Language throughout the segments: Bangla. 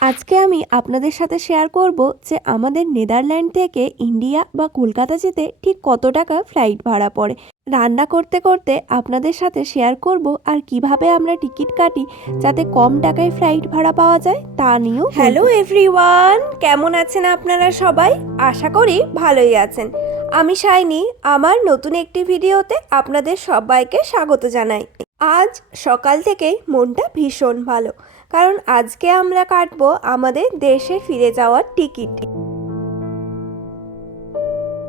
আজকে আমি আপনাদের সাথে শেয়ার করব যে আমাদের নেদারল্যান্ড থেকে ইন্ডিয়া বা কলকাতা যেতে ঠিক কত টাকা ফ্লাইট ভাড়া পড়ে। রান্না করতে করতে আপনাদের সাথে শেয়ার করব আর কীভাবে আমরা টিকিট কাটি যাতে কম টাকায় ফ্লাইট ভাড়া পাওয়া যায় তা নিয়েও হ্যালো এভরিওয়ান কেমন আছেন আপনারা সবাই? আশা করি ভালোই আছেন। আমি শাইনি, আমার নতুন একটি ভিডিওতে আপনাদের সবাইকে স্বাগত জানাই। আজ সকাল থেকেই মনটা ভীষণ ভালো। কারণ আজকে আমরা কাটবো আমাদের দেশে ফিরে যাওয়ার টিকিট।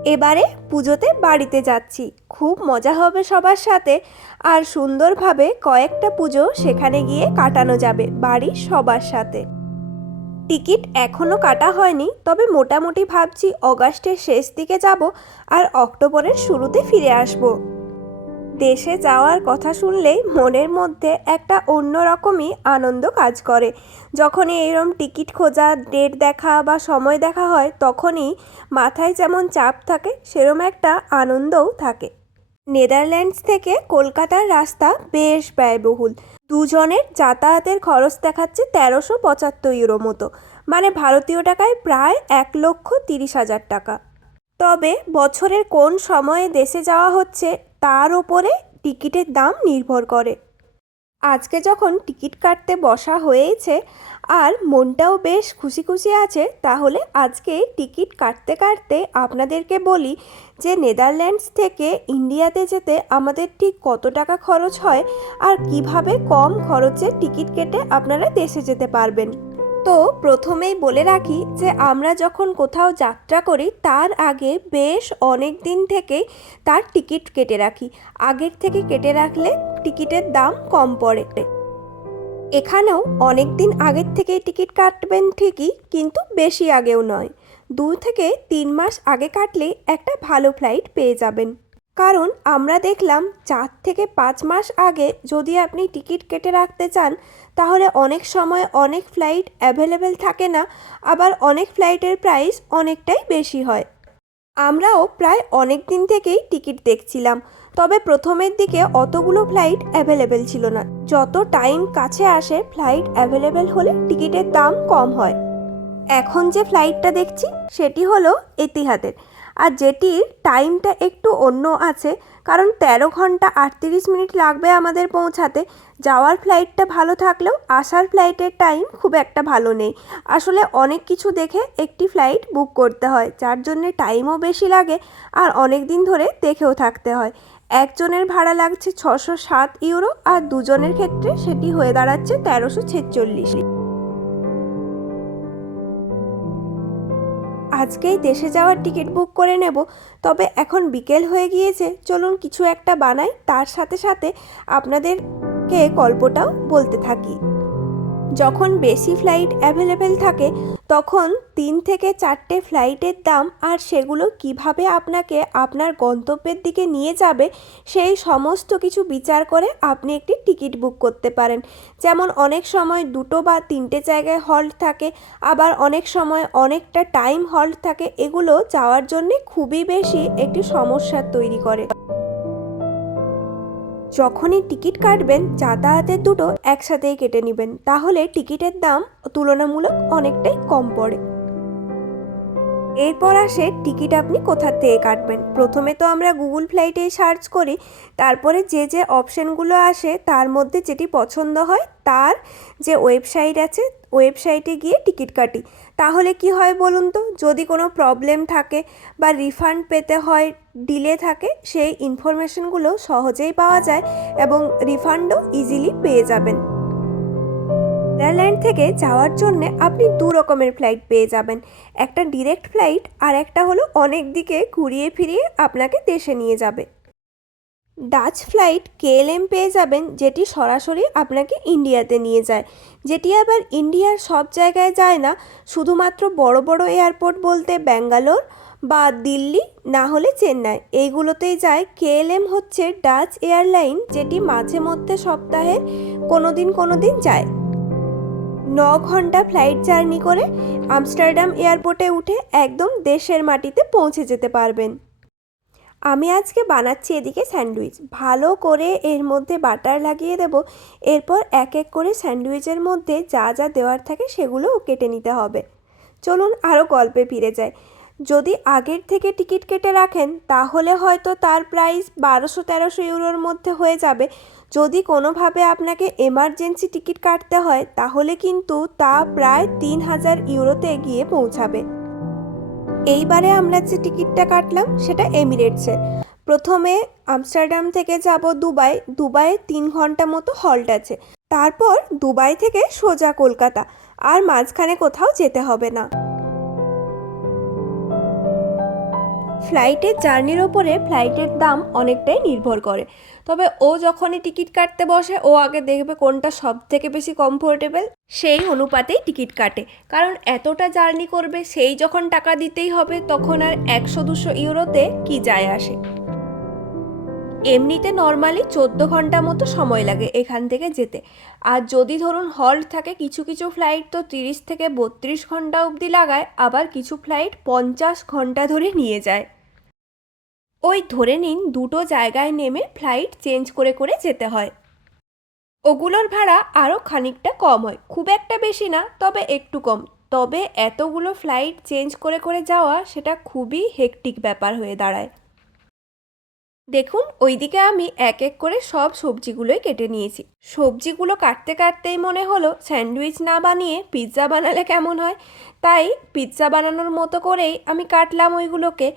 এবারে পুজোতে বাড়িতে যাচ্ছি। খুব মজা হবে সবার সাথে। আর সুন্দরভাবে কয়েকটা পুজো সেখানে গিয়ে কাটানো যাবে বাড়ির সবার সাথে। টিকিট এখনও কাটা হয়নি, তবে মোটামুটি ভাবছি অগাস্টের শেষ দিকে যাব আর অক্টোবরের শুরুতে ফিরে আসব। দেশে যাওয়ার কথা শুনলেই মনের মধ্যে একটা অন্যরকমই আনন্দ কাজ করে। যখনই এরম টিকিট খোঁজা, ডেট দেখা বা সময় দেখা হয়, তখনই মাথায় যেমন চাপ থাকে, সেরম একটা আনন্দও থাকে। নেদারল্যান্ডস থেকে কলকাতার রাস্তা বেশ ব্যয়বহুল। দুজনের যাতায়াতের খরচ দেখাচ্ছে তেরোশো পঁচাত্তর ইউরো মতো মানে ভারতীয় টাকায় প্রায় এক লক্ষ তিরিশ হাজার টাকা। তবে বছরের কোন সময়ে দেশে যাওয়া হচ্ছে তার ওপরে টিকিটের দাম নির্ভর করে। আজকে যখন টিকিট কাটতে বসা হয়েছে আর মনটাও বেশ খুশি খুশি আছে, তাহলে আজকে টিকিট কাটতে কাটতে আপনাদেরকে বলি যে নেদারল্যান্ডস থেকে ইন্ডিয়াতে যেতে আমাদের ঠিক কত টাকা খরচ হয় আর কীভাবে কম খরচে টিকিট কেটে আপনারা দেশে যেতে পারবেন। তো প্রথমেই বলে রাখি যে আমরা যখন কোথাও যাত্রা করি, তার আগে বেশ অনেক দিন থেকেই তার টিকিট কেটে রাখি। আগের থেকে কেটে রাখলে টিকিটের দাম কম পড়ে। এখানেও অনেক দিন আগের থেকে টিকিট কাটবেন ঠিকই, কিন্তু বেশি আগেও নয়। দু থেকে তিন মাস আগে কাটলে একটা ভালো ফ্লাইট পেয়ে যাবেন। কারণ আমরা দেখলাম চার থেকে পাঁচ মাস আগে যদি আপনি টিকিট কেটে রাখতে চান তাহলে অনেক সময় অনেক ফ্লাইট অ্যাভেলেবেল থাকে না, আবার অনেক ফ্লাইটের প্রাইস অনেকটাই বেশি হয়। আমরাও প্রায় অনেক দিন থেকেই টিকিট দেখছিলাম, তবে প্রথমের দিকে অতগুলো ফ্লাইট অ্যাভেলেবেল ছিল না। যত টাইম কাছে আসে ফ্লাইট অ্যাভেলেবেল হলে টিকিটের দাম কম হয়। এখন যে ফ্লাইটটা দেখছি, সেটি হলো এতিহাদের। আর যেটির টাইমটা একটু অন্য আছে, কারণ তেরো ঘণ্টা আটত্রিশ মিনিট লাগবে আমাদের পৌঁছাতে। যাওয়ার ফ্লাইটটা ভালো থাকলেও আসার ফ্লাইটের টাইম খুব একটা ভালো নেই। আসলে অনেক কিছু দেখে একটি ফ্লাইট বুক করতে হয়, যার জন্য টাইমও বেশি লাগে আর অনেক দিন ধরে দেখেও থাকতে হয়। একজনের ভাড়া লাগছে ছশো সাত ইউরো আর দুজনের ক্ষেত্রে সেটি হয়ে দাঁড়াচ্ছে তেরোশো ছেচল্লিশ। আজকেই দেশে যাওয়ার টিকিট বুক করে নেব। তবে এখন বিকেল হয়ে গিয়েছে। চলুন কিছু একটা বানাই। তার সাথে সাথে আপনাদেরকে গল্পটাও বলতে থাকি। যখন বেশি ফ্লাইট অ্যাভেলেবেল থাকে তখন তিন থেকে চারটে ফ্লাইটের দাম আর সেগুলো কীভাবে আপনাকে আপনার গন্তব্যের দিকে নিয়ে যাবে, সেই সমস্ত কিছু বিচার করে আপনি একটি টিকিট বুক করতে পারেন। যেমন অনেক সময় দুটো বা তিনটে জায়গায় হল্ট থাকে, আবার অনেক সময় অনেকটা টাইম হল্ট থাকে, এগুলো যাওয়ার জন্যে খুবই বেশি একটি সমস্যার তৈরি করে। যখনই টিকিট কাটবেন যাতায়াতের দুটো একসাথেই কেটে নেবেন। তাহলে টিকিটের দাম তুলনামূলক অনেকটাই কম পড়ে। এরপর আসে টিকিট আপনি কোথার থেকে কাটবেন। প্রথমে তো আমরা গুগল ফ্লাইটে সার্চ করি, তারপরে যে যে অপশানগুলো আসে, তার মধ্যে যেটি পছন্দ হয়, তার যে ওয়েবসাইট আছে, ওয়েবসাইটে গিয়ে টিকিট কাটি। তাহলে কি হয় বলুন তো? যদি কোনো প্রবলেম থাকে বা রিফান্ড পেতে হয় ডিলে থাকে, সেই ইনফরমেশনগুলো সহজেই পাওয়া যায় এবং রিফান্ডও ইজিলি পেয়ে যাবেন। নেদারল্যান্ড থেকে যাওয়ার জন্য আপনি দু রকমের ফ্লাইট পেয়ে যাবেন। একটা ডিরেক্ট ফ্লাইট আর একটা হলো অনেক দিকে ঘুরিয়ে ফিরিয়ে আপনাকে দেশে নিয়ে যাবে। ডাচ ফ্লাইট কেএলএম পেয়ে যাবেন, যেটি সরাসরি আপনাকে ইন্ডিয়াতে নিয়ে যায়। যেটি আবার ইন্ডিয়ার সব জায়গায় যায় না, শুধুমাত্র বড় বড় এয়ারপোর্ট বলতে ব্যাঙ্গালোর বা দিল্লি, না হলে চেন্নাই। এইগুলোতেই যায়। কেএলএম হচ্ছে ডাচ এয়ারলাইন, যেটি মাঝে মধ্যে সপ্তাহে কোনো দিন কোনো দিন যায়। ন ঘণ্টা ফ্লাইট জার্নি করে আমস্টারডাম এয়ারপোর্টে উঠে একদম দেশের মাটিতে পৌঁছে যেতে পারবেন। আমি আজকে বানাচ্ছি এদিকে স্যান্ডউইচ। ভালো করে এর মধ্যে বাটার লাগিয়ে দেব। এরপর এক এক করে স্যান্ডউইচের মধ্যে যা যা দেওয়ার থাকে সেগুলো কেটে নিতে হবে। চলুন আরও গল্পে ফিরে যায় যদি আগের থেকে টিকিট কেটে রাখেন, তাহলে হয়তো তার প্রাইস বারোশো তেরোশো ইউরোর মধ্যে হয়ে যাবে। যদি কোনোভাবে আপনাকে এমার্জেন্সি টিকিট কাটতে হয়, তাহলে কিন্তু তা প্রায় তিন হাজার ইউরোতে গিয়ে পৌঁছাবে। এইবারে আমরা যে টিকিটটা কাটলাম, সেটা এমিরেটসের প্রথমে আমস্টারডাম থেকে যাব দুবাই, দুবাইয়ে তিন ঘণ্টা মতো হল্ট আছে। তারপর দুবাই থেকে সোজা কলকাতা, আর মাঝখানে কোথাও যেতে হবে না। ফ্লাইটের জার্নির ওপরে ফ্লাইটের দাম অনেকটাই নির্ভর করে। তবে ও যখনই টিকিট কাটতে বসে, ও আগে দেখবে কোনটা সব থেকে বেশি কমফোর্টেবল সেই অনুপাতেই টিকিট কাটে। কারণ এতটা জার্নি করবে, সেই যখন টাকা দিতেই হবে, তখন আর একশো দুশো ইউরোতে কি যায় আসে? এমনিতে নর্মালি চোদ্দ ঘণ্টা মতো সময় লাগে এখান থেকে যেতে। আর যদি ধরুন হল্ট থাকে, কিছু কিছু ফ্লাইট তো তিরিশ থেকে বত্রিশ ঘণ্টা অবধি লাগায়, আবার কিছু ফ্লাইট পঞ্চাশ ঘণ্টা ধরে নিয়ে যায়। ওই ধরে নিন দুটো জায়গায় নেমে ফ্লাইট চেঞ্জ করে করে যেতে হয়। ওগুলোর ভাড়া আরও খানিকটা কম হয়। খুব একটা বেশি না, তবে একটু কম। তবে এতগুলো ফ্লাইট চেঞ্জ করে করে যাওয়া, সেটা খুবই হেকটিক ব্যাপার হয়ে দাঁড়ায়। দেখুন, ওইদিকে আমি এক এক করে সব সবজিগুলোই কেটে নিয়েছি। সবজিগুলো কাটতে কাটতেই মনে হলো স্যান্ডউইচ না বানিয়ে পিৎজা বানালে কেমন হয়? তাই পিৎজা বানানোর মতো করেই আমি কাটলাম ওইগুলোকে।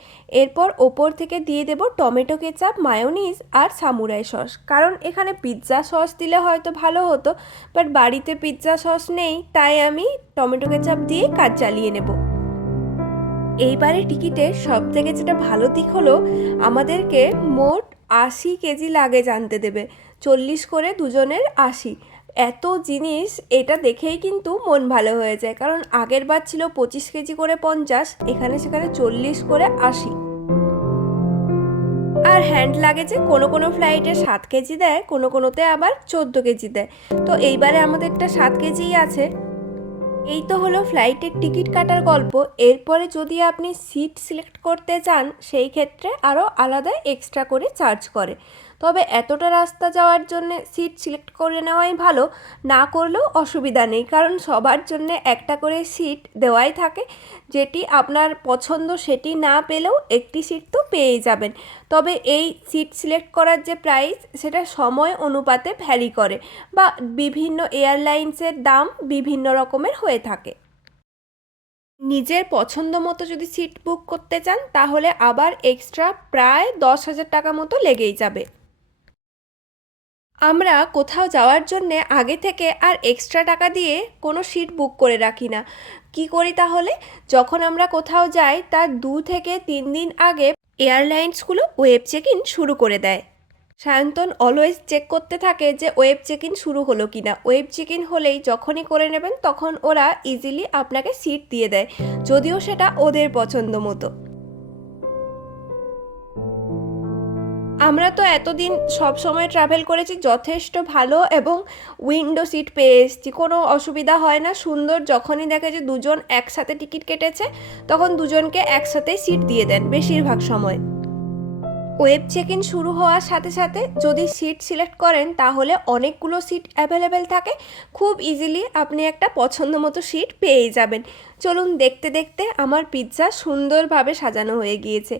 এরপর ওপর থেকে দিয়ে দেব টমেটো কেচাপ, মায়োনিজ আর সামুরাই সস। কারণ এখানে পিৎজা সস দিলে হয়তো ভালো হতো, বাট বাড়িতে পিৎজা সস নেই, তাই আমি টমেটো কেচাপ দিয়ে কাজ চালিয়ে নেব। এইবারে টিকিটের সব থেকে যেটা ভালো দিক হলো, আমাদেরকে মোট আশি কেজি লাগে জানতে দেবে, চল্লিশ করে দুজনের আশি। এত জিনিস, এটা দেখেই কিন্তু মন ভালো হয়ে যায়, কারণ আগের বার ছিল পঁচিশ কেজি করে পঞ্চাশ, এখানে সেখানে চল্লিশ করে আশি। আর হ্যান্ড লাগেজে কোনো কোনো ফ্লাইটে সাত কেজি দেয়, কোনো কোনোতে আবার চোদ্দ কেজি দেয়। তো এইবারে আমাদেরটা সাত কেজিই আছে। এই তো হলো ফ্লাইটের টিকিট কাটার গল্প। এরপরে যদি আপনি সিট সিলেক্ট করতে চান, সেই ক্ষেত্রে আরও আলাদা এক্সট্রা করে চার্জ করে। তবে এতটা রাস্তা যাওয়ার জন্য সিট সিলেক্ট করে নেওয়াই ভালো, না করলেও অসুবিধা নেই। কারণ সবার জন্য একটা করে সিট দেওয়াই থাকে, যেটি আপনার পছন্দ সেটি না পেলেও একটি সিট তো পেয়েই যাবেন। তবে এই সিট সিলেক্ট করার যে প্রাইস সেটা সময় অনুপাতে ভ্যারি করে বা বিভিন্ন এয়ারলাইন্সের দাম বিভিন্ন রকমের হয়ে থাকে। নিজের পছন্দ মতো যদি সিট বুক করতে চান, তাহলে আবার এক্সট্রা প্রায় দশ হাজার টাকা মতো লেগেই যাবে। আমরা কোথাও যাওয়ার জন্যে আগে থেকে আর এক্সট্রা টাকা দিয়ে কোনো সিট বুক করে রাখি না। কি করি তাহলে? যখন আমরা কোথাও যাই, তার দু থেকে তিন দিন আগে এয়ারলাইন্সগুলো ওয়েব চেক ইন শুরু করে দেয়। সায়ন্তন অলওয়েজ চেক করতে থাকে যে ওয়েব চেক ইন শুরু হলো কি না। ওয়েব চেক ইন হলেই যখনই করে নেবেন, তখন ওরা ইজিলি আপনাকে সিট দিয়ে দেয়। যদিও সেটা ওদের পছন্দ মতো। আমরা তো এতদিন সব সময় ট্রাভেল করেছি, যথেষ্ট ভালো এবং উইন্ডো সিট পেয়ে এসেছি। কোনো অসুবিধা হয় না, সুন্দর যখনই দেখে যে দুজন একসাথে টিকিট কেটেছে, তখন দুজনকে একসাথেই সিট দিয়ে দেন বেশিরভাগ সময়। ওয়েব চেক ইন শুরু হওয়ার সাথে সাথে যদি সিট সিলেক্ট করেন, তাহলে অনেকগুলো সিট অ্যাভেলেবেল থাকে। খুব ইজিলি আপনি একটা পছন্দ মতো সিট পেয়ে যাবেন। চলুন দেখতে দেখতে আমার পিৎজা সুন্দরভাবে সাজানো হয়ে গিয়েছে।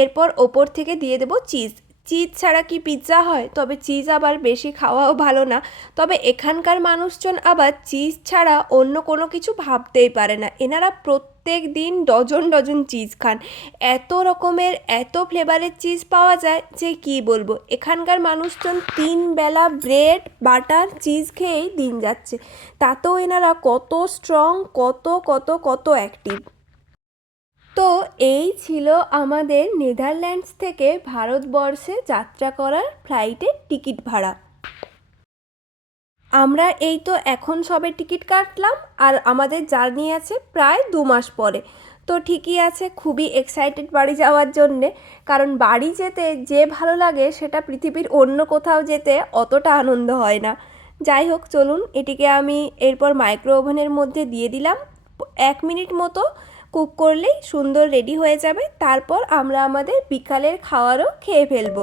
এরপর ওপর থেকে দিয়ে দেবো চিজ চিজ ছাড়া কি পিৎজা হয়? তবে চিজ আবার বেশি খাওয়াও ভালো না। তবে এখানকার মানুষজন আবার চিজ ছাড়া অন্য কোনো কিছু ভাবতেই পারে না। এনারা প্রত্যেক দিন ডজন ডজন চিজ খান। এত রকমের, এত ফ্লেভারের চিজ পাওয়া যায় যে কি বলব? এখানকার মানুষজন তিন বেলা ব্রেড বাটার চিজ খেয়েই দিন যাচ্ছে। তাতেও এনারা কত স্ট্রং কত কত কত অ্যাক্টিভ তো এই ছিল আমাদের নেদারল্যান্ডস থেকে ভারতবর্ষে যাত্রা করার ফ্লাইটের টিকিট ভাড়া। আমরা এই তো এখন সবে টিকিট কাটলাম আর আমাদের জার্নি আছে প্রায় দু মাস পরে। তো ঠিকই আছে, খুবই এক্সাইটেড বাড়ি যাওয়ার জন্যে। কারণ বাড়ি যেতে যে ভালো লাগে সেটা পৃথিবীর অন্য কোথাও যেতে অতটা আনন্দ হয় না। যাই হোক, চলুন এটিকে আমি এরপর মাইক্রো ওভেনের মধ্যে দিয়ে দিলাম। এক মিনিট মতো কুক করলেই সুন্দর রেডি হয়ে যাবে, তারপর আমরা আমাদের বিকালের খাওয়ারও খেয়ে ফেলব।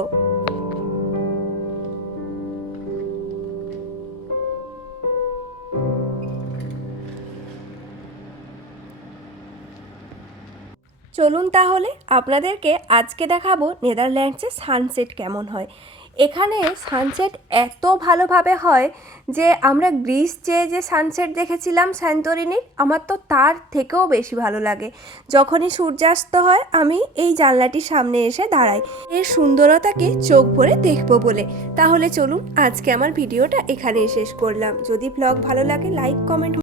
চলুন তাহলে, আপনাদেরকে আজকে দেখাবো নেদারল্যান্ডসে সানসেট কেমন হয়। এখানে সানসেট এত ভালোভাবে হয় যে আমরা গ্রিস চেয়ে যে সানসেট দেখেছিলাম স্যান্তরিনির, আমার তো তার থেকেও বেশি ভালো লাগে। যখনই সূর্যাস্ত হয়, আমি এই জানলাটির সামনে এসে দাঁড়াই। এর সুন্দরতাকে চোখ ভরে দেখব বলে। তাহলে চলুন, আজকে আমার ভিডিওটা এখানেই শেষ করলাম। যদি ব্লগ ভালো লাগে লাইক কমেন্ট